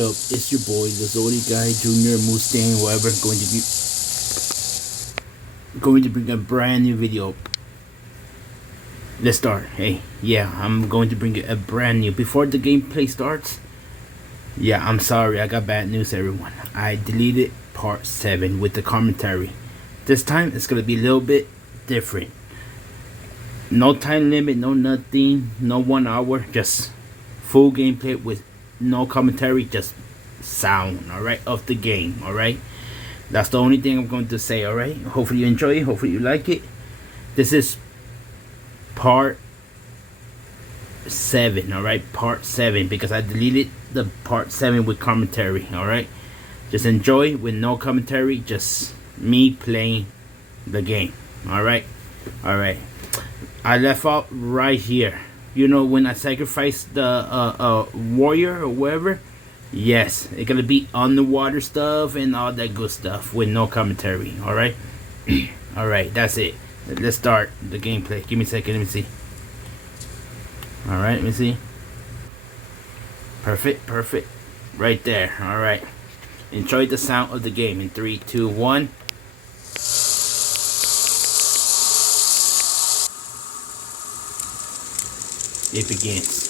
Up, it's your boy, the Zodi Guy, Junior, Mustang, whatever, going to bring a brand new video. Let's start. Hey, yeah, I'm going to bring a brand new. Before the gameplay starts, yeah, I'm sorry, I got bad news, everyone. I deleted part 7 with the commentary. This time, it's gonna be a little bit different. No time limit, no nothing, no 1 hour, just full gameplay with no commentary, just sound, alright, of the game, alright? That's the only thing I'm going to say, alright? Hopefully you enjoy it, hopefully you like it. This is part 7, alright? Part 7, because I deleted the part 7 with commentary, alright? Just enjoy with no commentary, just me playing the game, alright? Alright. I left out right here. You know, when I sacrifice the warrior or whatever, yes, it's gonna be underwater stuff and all that good stuff with no commentary. All right, all right, that's it. Let's start the gameplay. Give me a second. Let me see. All right, let me see. Perfect, perfect. Right there. All right. Enjoy the sound of the game in 3, 2, 1. It begins.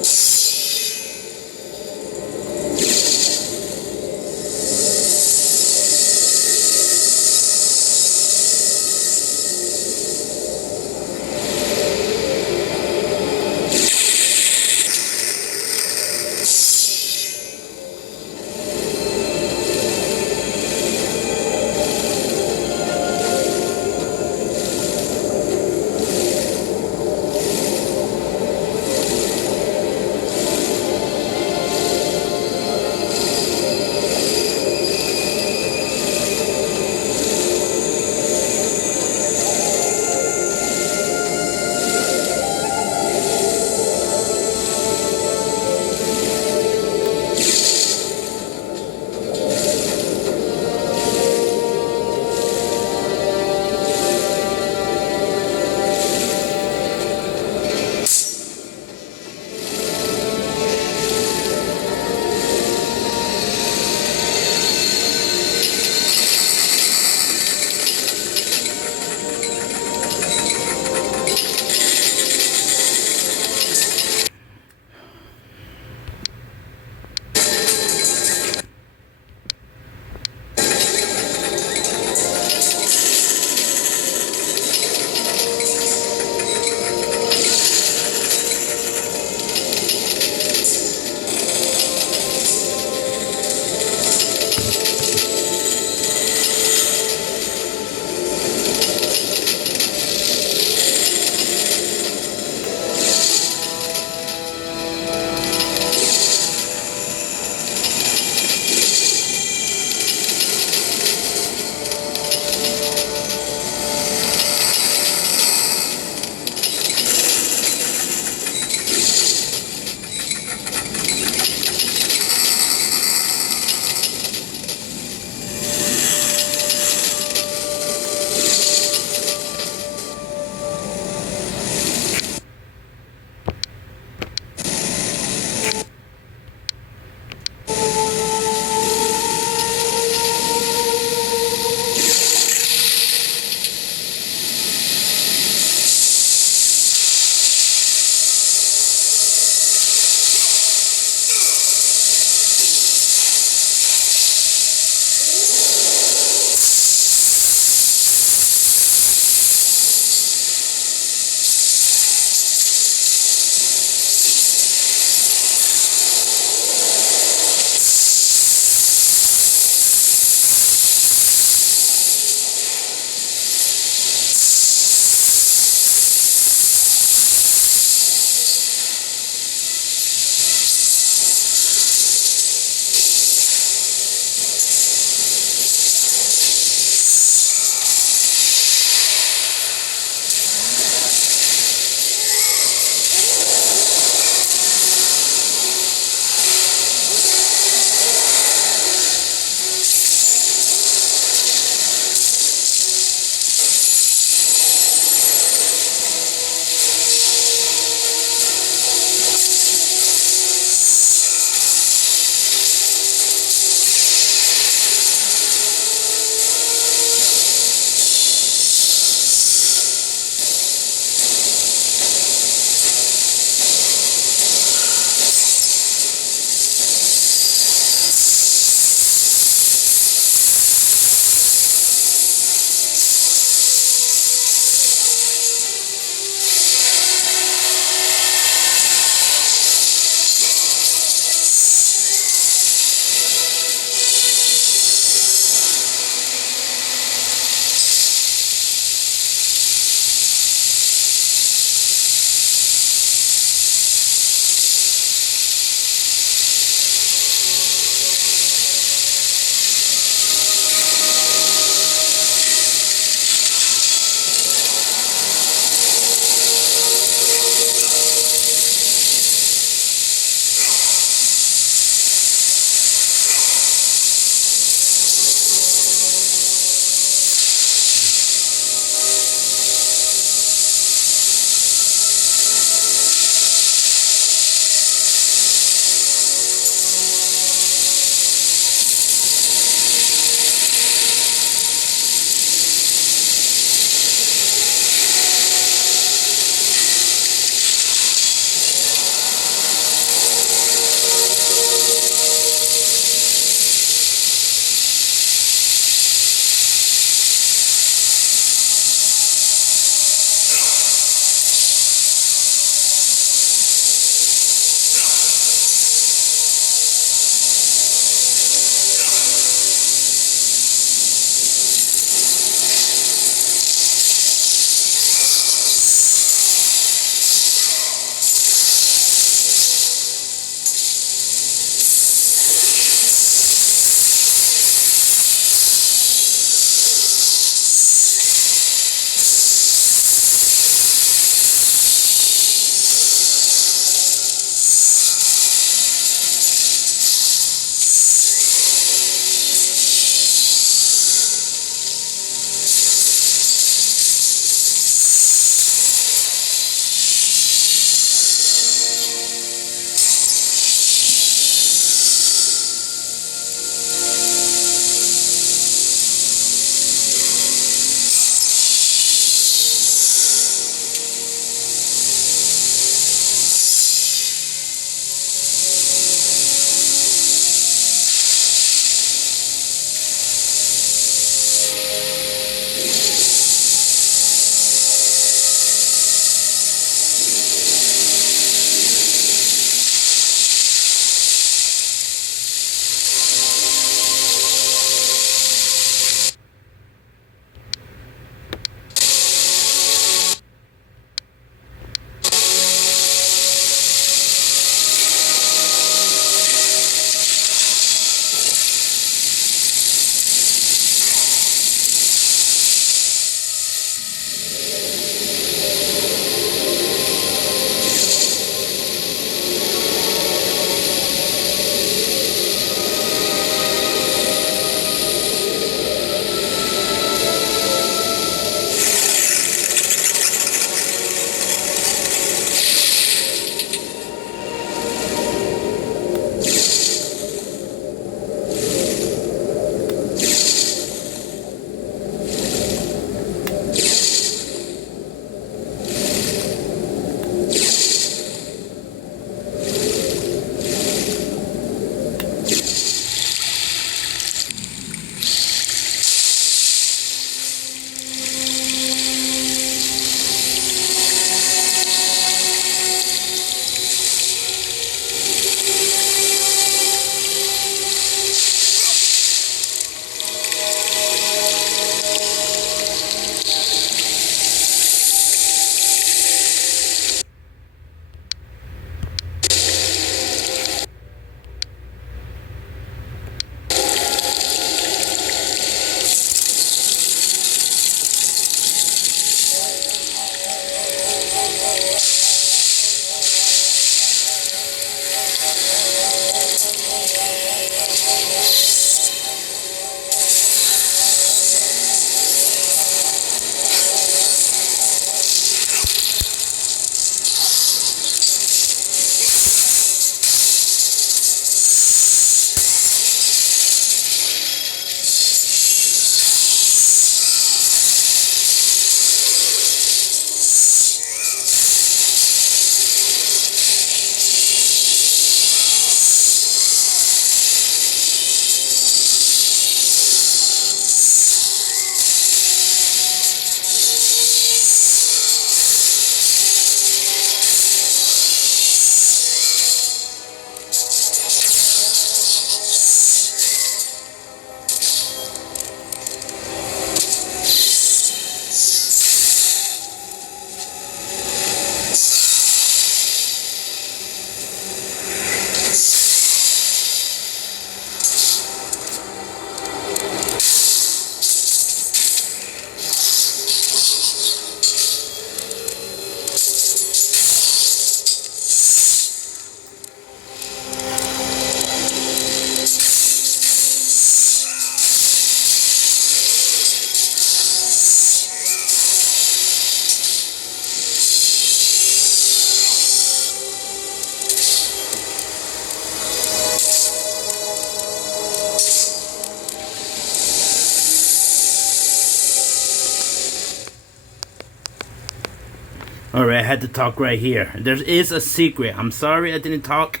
Alright, I had to talk right here. There is a secret. I'm sorry I didn't talk.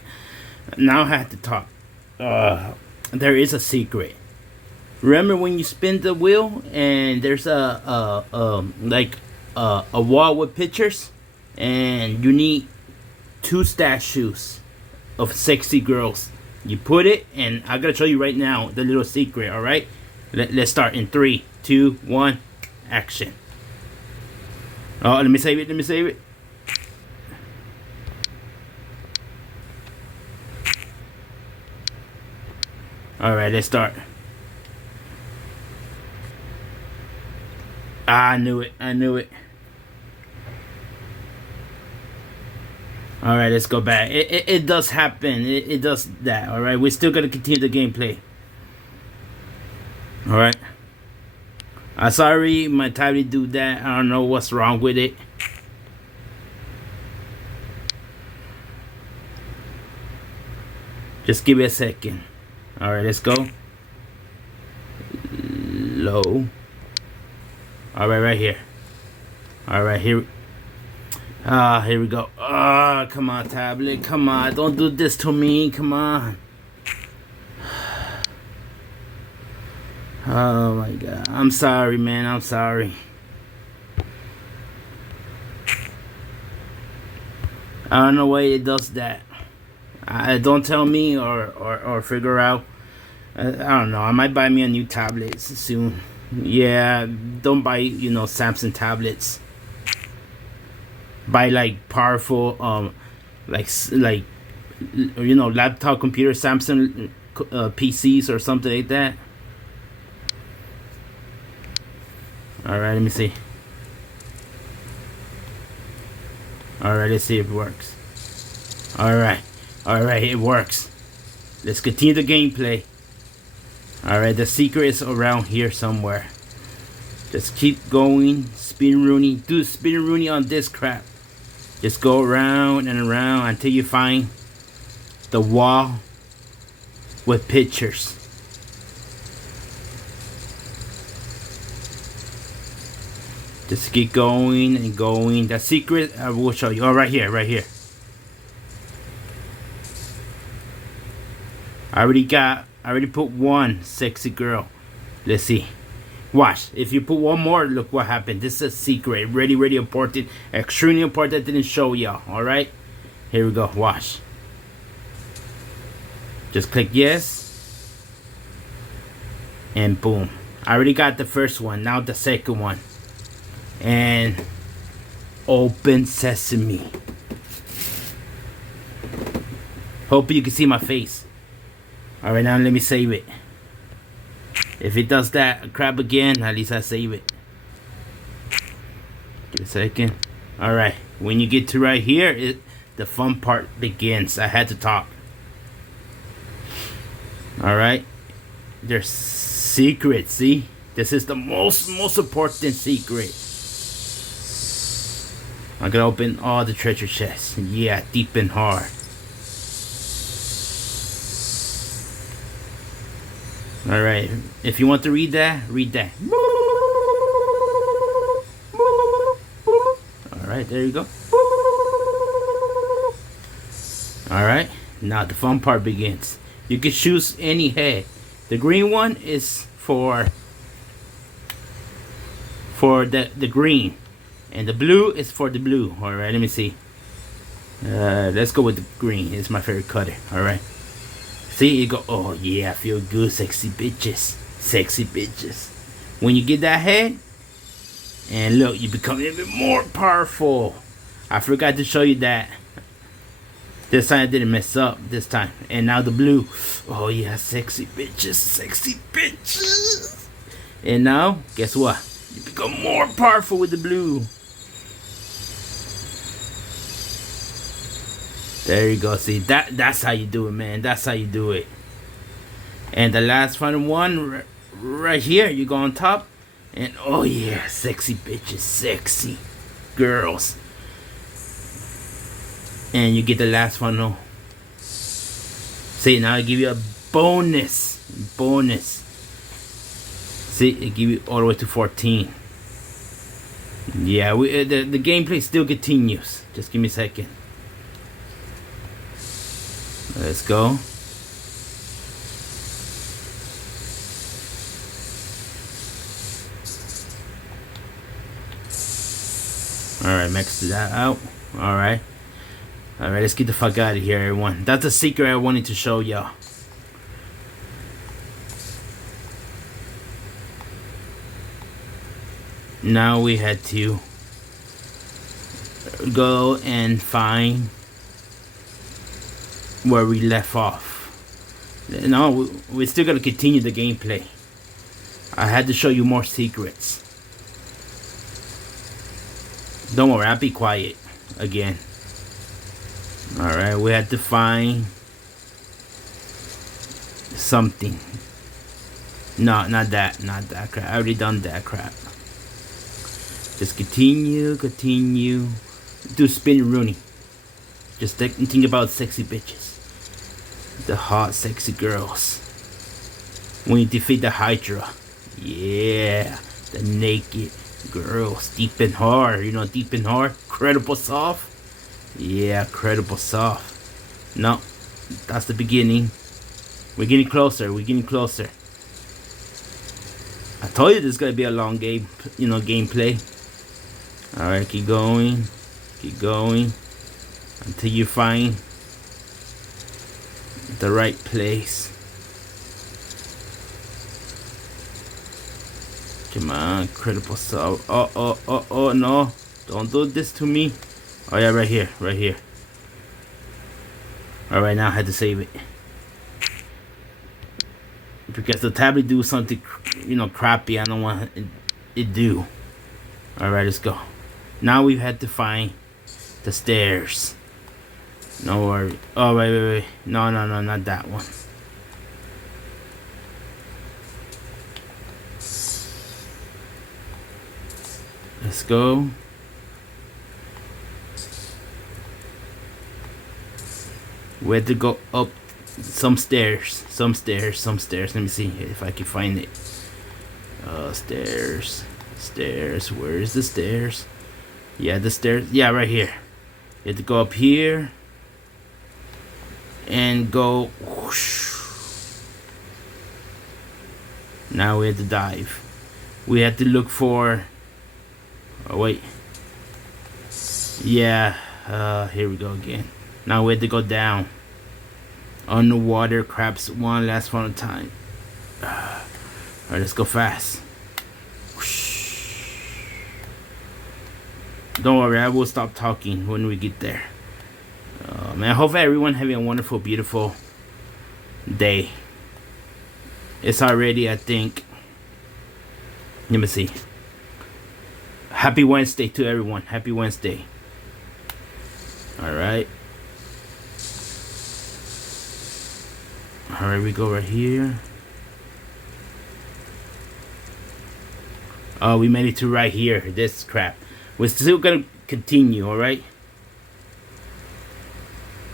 Now I have to talk. There is a secret. Remember when you spin the wheel and there's a wall with pictures, and you need 2 statues of sexy girls. You put it, and I'm gonna show you right now the little secret. All right, let's start in 3, 2, 1, action. Oh, let me save it. Let me save it. All right, let's start. I knew it. I knew it. All right, let's go back. It does happen. It does that. All right, we're still gonna continue the gameplay. All right. I'm sorry, my tablet do that. I don't know what's wrong with it. Just give it a second. All right, let's go. Low. All right, right here. All right, here. Here we go. Come on, tablet. Come on, don't do this to me. Come on. Oh my God. I'm sorry, man. I'm sorry. I don't know why it does that. Don't tell me or figure out. I don't know. I might buy me a new tablet soon. Yeah, don't buy, Samsung tablets. Buy like powerful, like laptop computer, Samsung PCs or something like that. All right, let me see. All right, let's see if it works. All right, it works. Let's continue the gameplay. All right, the secret is around here somewhere. Just keep going. Spin Rooney. Do spin Rooney on this crap. Just go around and around until you find the wall with pictures. Just keep going and going. The secret I will show you. Oh, right here, right here. I already put one sexy girl. Let's see. Watch. If you put one more, look what happened. This is a secret. Really important. Extremely important. I didn't show y'all. Alright? Here we go. Watch. Just click yes. And boom. I already got the first one. Now the second one. And open sesame. Hope you can see my face. Alright, now let me save it. If it does that crap again, at least I save it. Give a second. Alright, when you get to right here, the fun part begins. I had to talk. Alright. There's secrets, see? This is the most important secret. I'm gonna open all the treasure chests. Yeah, deep and hard. Alright, if you want to read that, read that. Alright, there you go. Alright, now the fun part begins. You can choose any head. The green one is for the green. And the blue is for the blue. Alright, let me see. Let's go with the green. It's my favorite color. Alright. See, you go, oh yeah, I feel good, sexy bitches. Sexy bitches. When you get that head, and look, you become even more powerful. I forgot to show you that. This time I didn't mess up this time. And now the blue. Oh yeah, sexy bitches, sexy bitches. And now, guess what? You become more powerful with the blue. There you go. See, that's how you do it, man. That's how you do it. And the last final one right here, you go on top, and oh yeah, sexy bitches, sexy girls. And you get the last funnel. See, now I give you a bonus. See, it give you all the way to 14. Yeah, the gameplay still continues. Just give me a second. Let's go. Alright, max that out. Alright. Alright, let's get the fuck out of here, everyone. That's a secret I wanted to show y'all. Now we had to go and find where we left off. No, we still gotta continue the gameplay. I had to show you more secrets. Don't worry, I'll be quiet again. Alright, we had to find something. No, not that crap. I already done that crap. Just continue. Do spin Rooney. Just think about sexy bitches. The hot, sexy girls. When you defeat the Hydra. Yeah, the naked girls. Deep and hard. You know, deep and hard. Credible soft. Yeah, credible soft. No, that's the beginning. We're getting closer. I told you this is gonna be a long game, gameplay. Alright, keep going until you find the right place. Come on, critical soul. Oh, no. Don't do this to me. Oh yeah, right here. Alright, now I had to save it. Because the tablet do something, crappy. I don't want it do. Alright, let's go. Now we've had to find the stairs. No worry. Oh, wait. No, not that one. Let's go. We had to go up some stairs. Let me see if I can find it. Stairs. Where is the stairs? Yeah, the stairs. Yeah, right here. You have to go up here and go whoosh. Now we have to dive. We have to look for. Oh wait. Yeah. Here we go again. Now we have to go down. Underwater crabs one last final time. Alright, let's go fast. Don't worry, I will stop talking when we get there. Man, I hope everyone having a wonderful, beautiful day. It's already, I think. Let me see. Happy Wednesday to everyone. Happy Wednesday. Alright. Alright, we go right here. Oh, we made it to right here. This crap. We're still gonna continue, alright?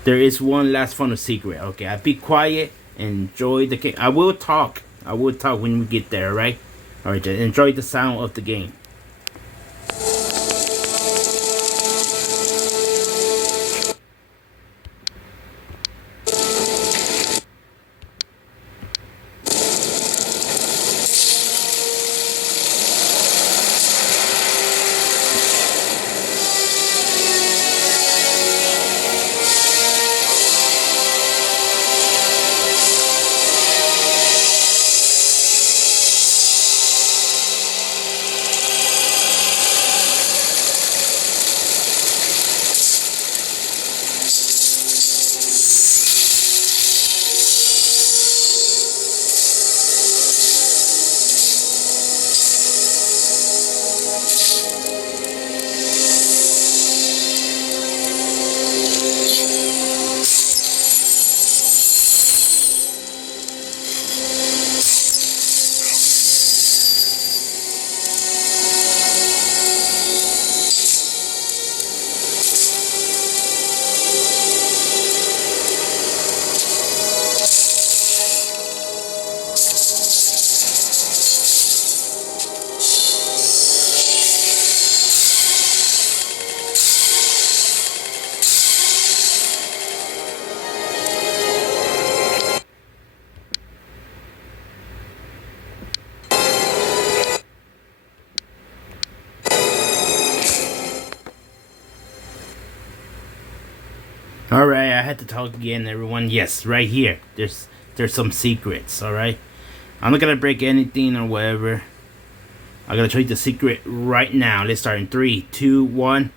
There is one last final secret. Okay, I'll be quiet and enjoy the game. I will talk when we get there, alright? Alright, just enjoy the sound of the game. Alright, I had to talk again, everyone. Yes, right here. There's some secrets, alright? I'm not gonna break anything or whatever. I'm gonna show you the secret right now. Let's start in 3, 2, 1,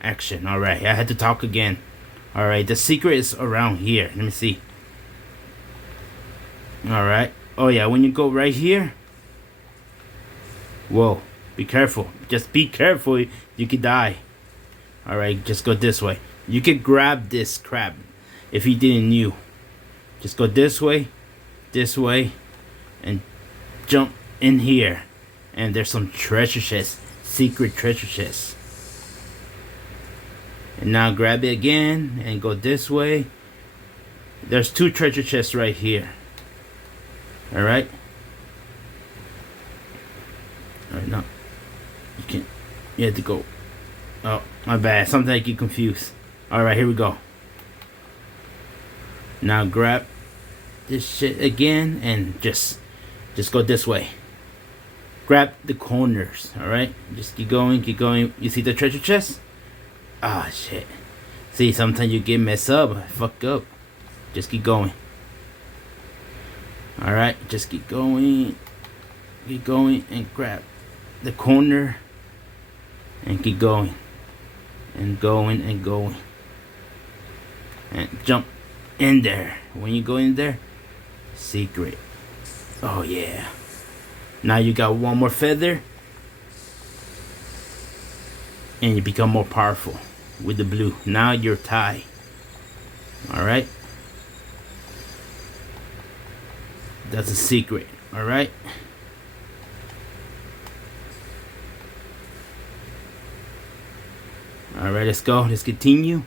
action. Alright, I had to talk again. Alright, the secret is around here. Let me see. Alright. Oh yeah, when you go right here. Whoa, be careful. Just be careful, you could die. Alright, just go this way. You can grab this crab if you didn't knew. Just go this way, and jump in here. And there's some treasure chests, secret treasure chests. And now grab it again and go this way. There's 2 treasure chests right here. Alright? Alright, no. You have to go. Oh, my bad. Sometimes I get confused. Alright, here we go. Now grab this shit again and just go this way. Grab the corners, alright? Just keep going, keep going. You see the treasure chest? Ah, shit. See, sometimes you get messed up, fuck up. Just keep going. Alright, just keep going. Keep going and grab the corner. And keep going. And going and going. And jump in there. When you go in there, secret. Oh yeah. Now you got one more feather. And you become more powerful with the blue. Now you're tied. Alright. That's a secret. Alright. Alright, let's go. Let's continue.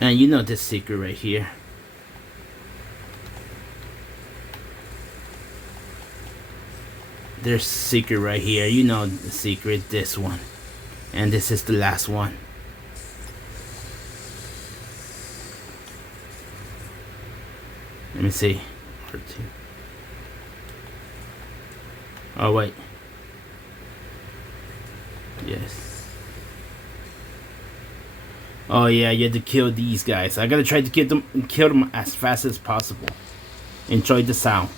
And you know this secret right here. There's secret right here. You know the secret, this one. And this is the last one. Let me see. Oh wait. Yes. Oh yeah, you have to kill these guys. I gotta try to kill them as fast as possible. Enjoy the sound.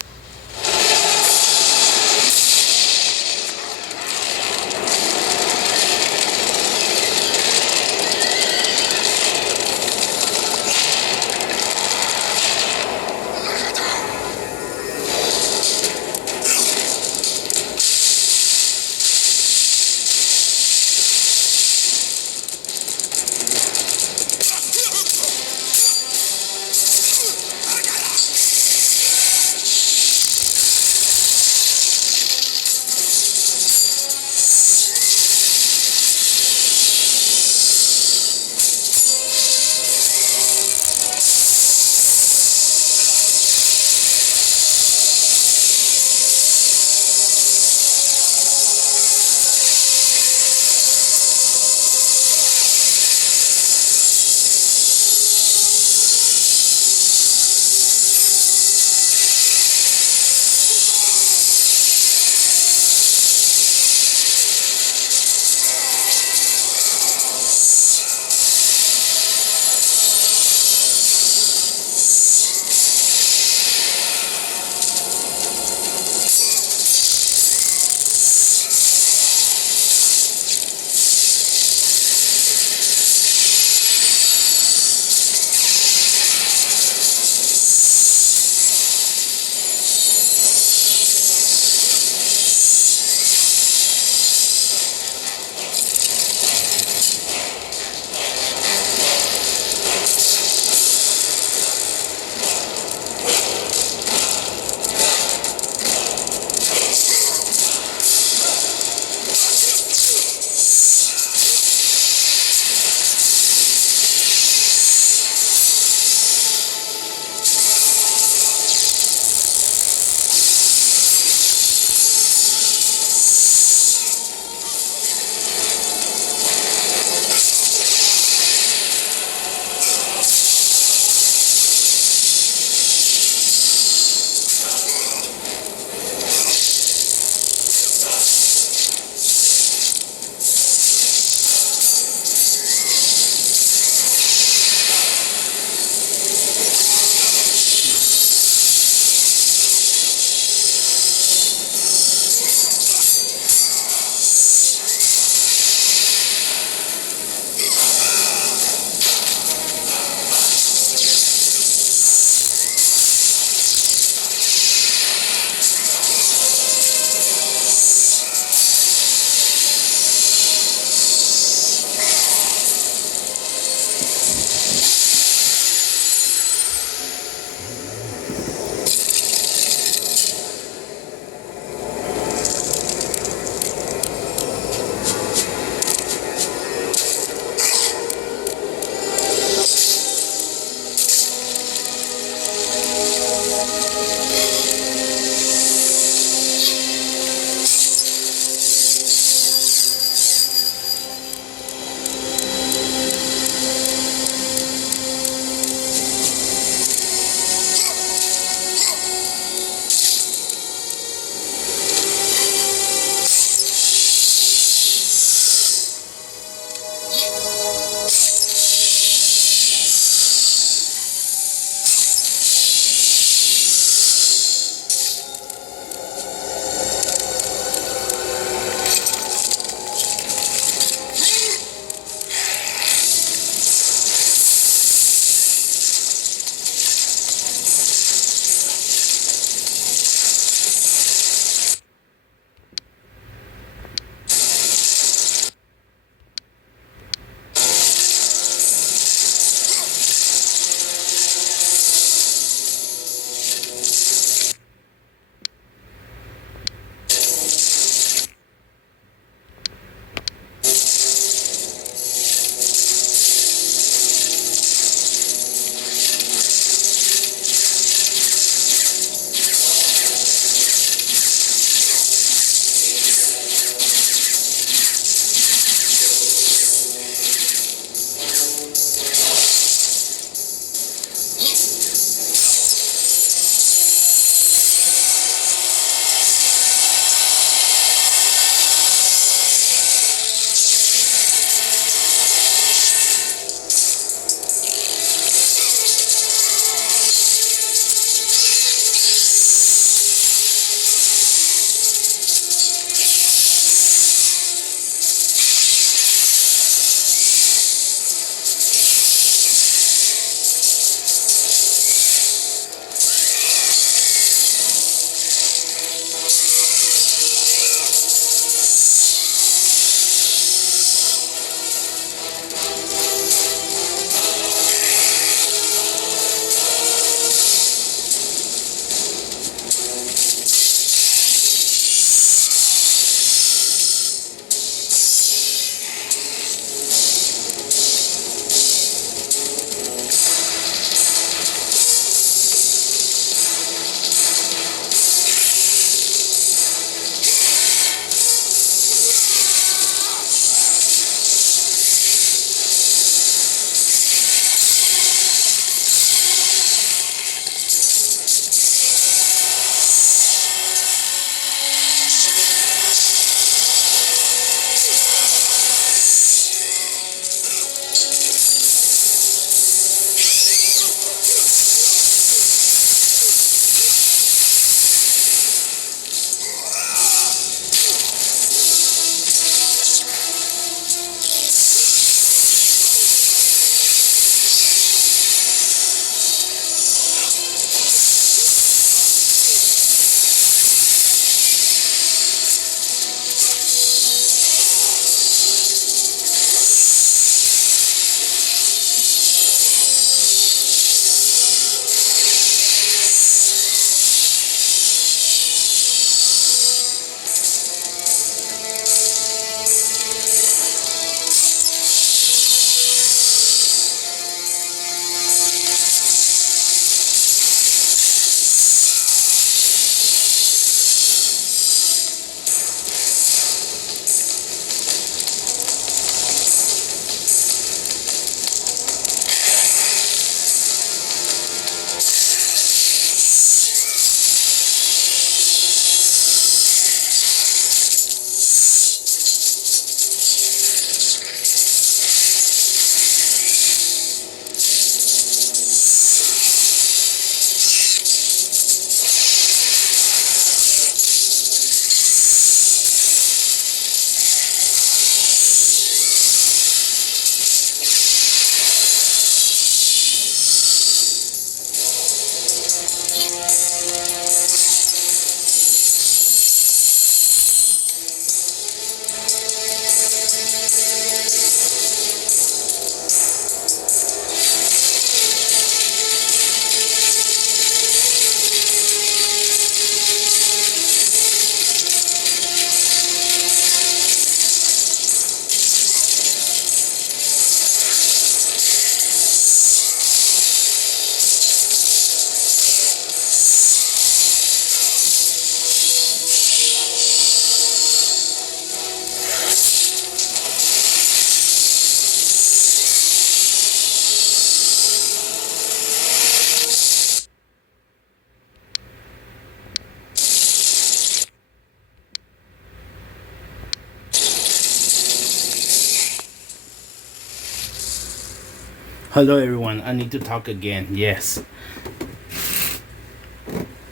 Hello everyone, I need to talk again. Yes.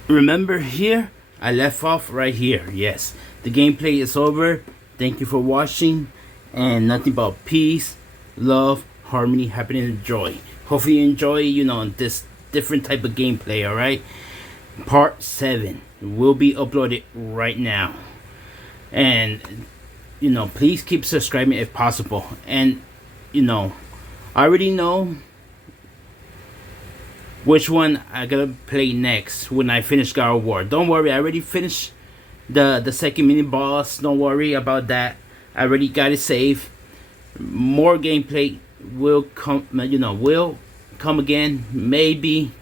Remember here? I left off right here. Yes. The gameplay is over. Thank you for watching. And nothing but peace, love, harmony, happiness, and joy. Hopefully you enjoy, this different type of gameplay, alright? Part 7 will be uploaded right now. And, please keep subscribing if possible. And, I already know which one I gotta play next when I finish God of War. Don't worry, I already finished the second mini boss. Don't worry about that. I already got it saved. More gameplay will come, will come again. Maybe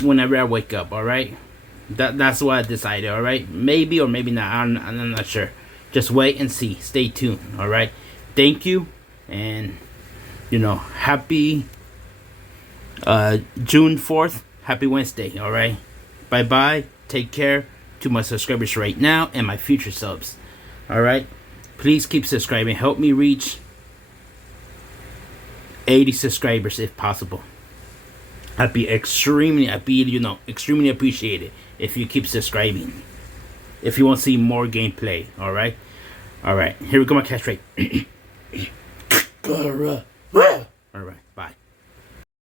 whenever I wake up. All right, that's what I decided. All right, maybe or maybe not. I'm not sure. Just wait and see. Stay tuned. All right. Thank you, and happy June 4th. Happy Wednesday. All right. Bye bye. Take care to my subscribers right now and my future subs. All right. Please keep subscribing. Help me reach 80 subscribers if possible. I'd be extremely appreciated if you keep subscribing. If you want to see more gameplay, all right. Here we go, my catchphrase. All right, bye.